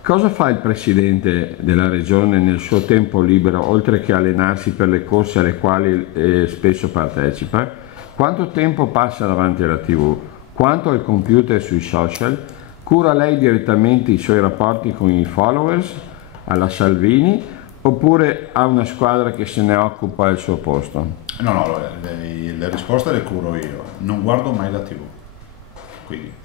Cosa fa il presidente della regione nel suo tempo libero, oltre che allenarsi per le corse alle quali spesso partecipa? Quanto tempo passa davanti alla TV? Quanto al computer e sui social? Cura lei direttamente i suoi rapporti con i followers, alla Salvini, oppure ha una squadra che se ne occupa al suo posto? No, le risposte le curo io, non guardo mai la TV, quindi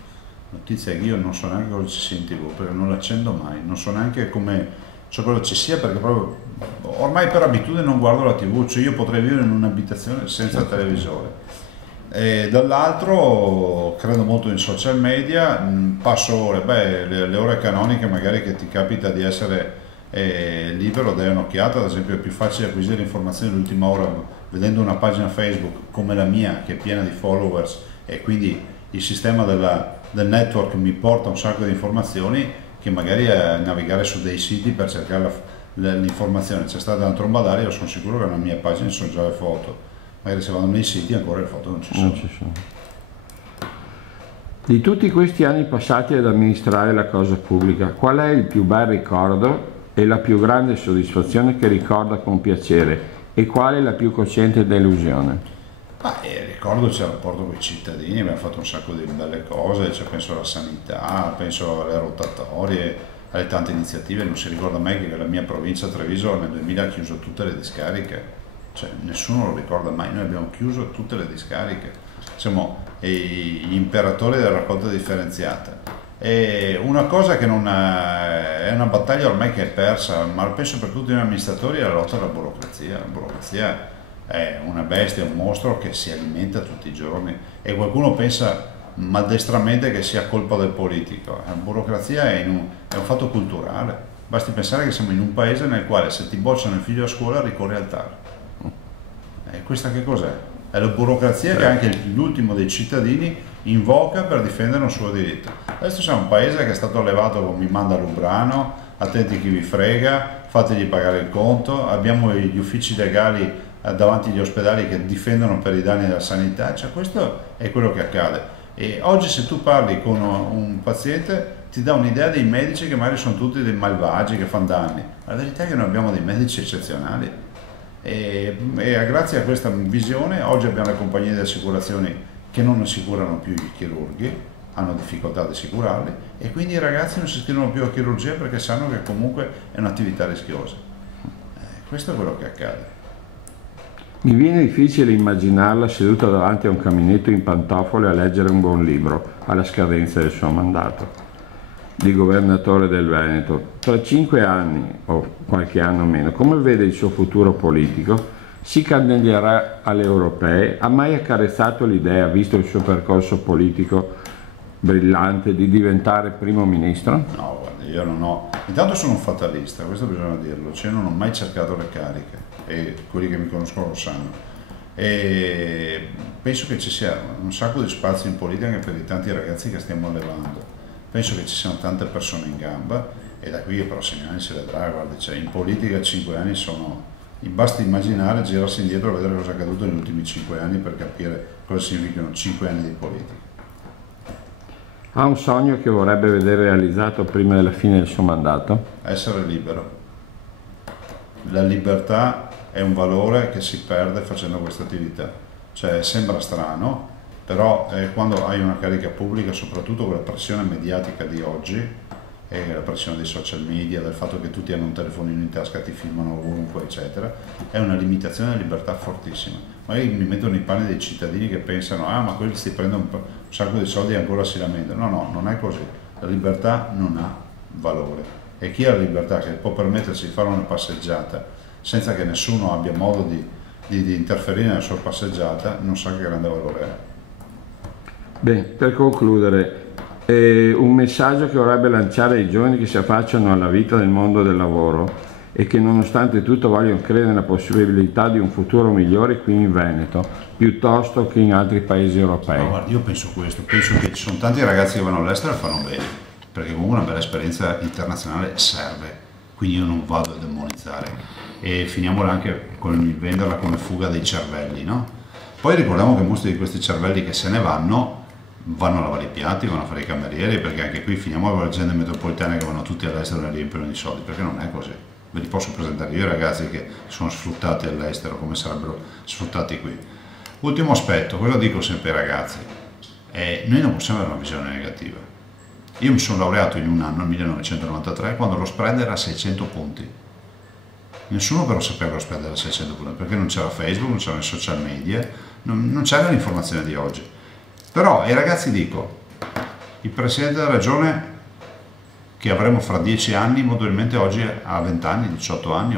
notizia che io non so neanche cosa ci sia in TV, perché non l'accendo mai, non so neanche come, so cosa ci sia, perché proprio ormai per abitudine non guardo la TV, cioè io potrei vivere in un'abitazione senza televisore. E dall'altro credo molto in social media, passo ore, le ore canoniche magari che ti capita di essere libero, dai un'occhiata. Ad esempio è più facile acquisire informazioni all'ultima ora vedendo una pagina Facebook come la mia che è piena di followers, e quindi il sistema del network mi porta un sacco di informazioni, che magari a navigare su dei siti per cercare l'informazione. C'è stata una tromba d'aria, io sono sicuro che nella mia pagina ci sono già le foto, magari se vado nei siti ancora le foto non ci sono. Di tutti questi anni passati ad amministrare la cosa pubblica, qual è il più bel ricordo e la più grande soddisfazione che ricorda con piacere, e qual è la più cosciente delusione? Ricordo c'è il rapporto con i cittadini, abbiamo fatto un sacco di belle cose, cioè penso alla sanità, penso alle rotatorie, alle tante iniziative. Non si ricorda mai che la mia provincia, Treviso, nel 2000 ha chiuso tutte le discariche, cioè nessuno lo ricorda mai, noi abbiamo chiuso tutte le discariche, siamo gli imperatori della raccolta differenziata. E una cosa che non è una battaglia ormai che è persa, ma penso per tutti gli amministratori, è la lotta alla burocrazia. La burocrazia è una bestia, un mostro che si alimenta tutti i giorni, e qualcuno pensa maldestramente che sia colpa del politico. La burocrazia è un fatto culturale, basti pensare che siamo in un paese nel quale se ti bocciano il figlio a scuola ricorri al TAR. E questa che cos'è? È la burocrazia che anche l'ultimo dei cittadini invoca per difendere un suo diritto. Adesso siamo un paese che è stato allevato con mi manda Lubrano, attenti chi vi frega, fategli pagare il conto, abbiamo gli uffici legali davanti agli ospedali che difendono per i danni della sanità, cioè questo è quello che accade. E oggi se tu parli con un paziente ti dà un'idea dei medici che magari sono tutti dei malvagi che fanno danni. La verità è che noi abbiamo dei medici eccezionali, e grazie a questa visione oggi abbiamo le compagnie di assicurazioni che non assicurano più i chirurghi, hanno difficoltà ad assicurarli, e quindi i ragazzi non si iscrivono più a chirurgia perché sanno che comunque è un'attività rischiosa. Questo è quello che accade. Mi viene difficile immaginarla seduta davanti a un caminetto in pantofole a leggere un buon libro alla scadenza del suo mandato di governatore del Veneto. Tra 5 anni o qualche anno meno, come vede il suo futuro politico? Si candiderà alle europee? Ha mai accarezzato l'idea, visto il suo percorso politico brillante, di diventare primo ministro? No, guarda, io non ho... Intanto sono un fatalista, questo bisogna dirlo, cioè non ho mai cercato le cariche, e quelli che mi conoscono lo sanno. E penso che ci sia un sacco di spazio in politica anche per i tanti ragazzi che stiamo allevando. Penso che ci siano tante persone in gamba, e da qui ai prossimi anni si vedrà. Guarda, cioè in politica 5 anni sono... Basta immaginare, girarsi indietro e vedere cosa è accaduto negli ultimi 5 anni per capire cosa significano 5 anni di politica. Ha un sogno che vorrebbe vedere realizzato prima della fine del suo mandato? Essere libero. La libertà è un valore che si perde facendo questa attività. Cioè sembra strano, però quando hai una carica pubblica, soprattutto con la pressione mediatica di oggi, e la pressione dei social media, del fatto che tutti hanno un telefonino in tasca, ti filmano ovunque, eccetera, è una limitazione della libertà fortissima. Magari mi mettono nei panni dei cittadini che pensano ma quelli si prendono un sacco di soldi e ancora si lamentano. No, non è così. La libertà non ha valore, e chi ha la libertà, che può permettersi di fare una passeggiata senza che nessuno abbia modo di interferire nella sua passeggiata, non sa che grande valore è. Bene, per concludere, un messaggio che vorrebbe lanciare ai giovani che si affacciano alla vita del mondo del lavoro e che nonostante tutto vogliono credere nella possibilità di un futuro migliore qui in Veneto piuttosto che in altri paesi europei. No, guarda, io penso questo, penso che ci sono tanti ragazzi che vanno all'estero e fanno bene, perché comunque una bella esperienza internazionale serve, quindi io non vado a demonizzare, e finiamola anche con il venderla come fuga dei cervelli, no? Poi ricordiamo che molti di questi cervelli che se ne vanno vanno a lavare i piatti, vanno a fare i camerieri, perché anche qui finiamo con le aziende metropolitane che vanno tutti all'estero e ne riempiono di soldi, perché non è così. Ve li posso presentare io i ragazzi che sono sfruttati all'estero come sarebbero sfruttati qui. Ultimo aspetto, quello dico sempre ai ragazzi, noi non possiamo avere una visione negativa. Io mi sono laureato in un anno, nel 1993, quando lo spread era a 600 punti. Nessuno però sapeva lo spread era a 600 punti, perché non c'era Facebook, non c'erano i social media, non c'era l'informazione di oggi. Però ai ragazzi dico, il Presidente della Regione che avremo fra 10 anni, modalmente oggi ha 20 anni, 18 anni,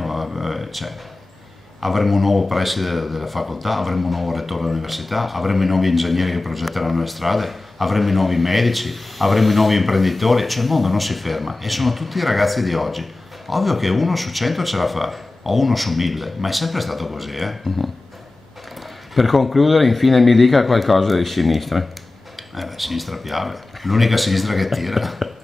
avremo un nuovo preside della facoltà, avremo un nuovo rettore dell'università, avremo i nuovi ingegneri che progetteranno le strade, avremo i nuovi medici, avremo i nuovi imprenditori, cioè il mondo non si ferma e sono tutti i ragazzi di oggi. Ovvio che 1 su 100 ce la fa, o 1 su 1000, ma è sempre stato così. Per concludere, infine mi dica qualcosa di sinistra. Sinistra piave, l'unica sinistra che tira.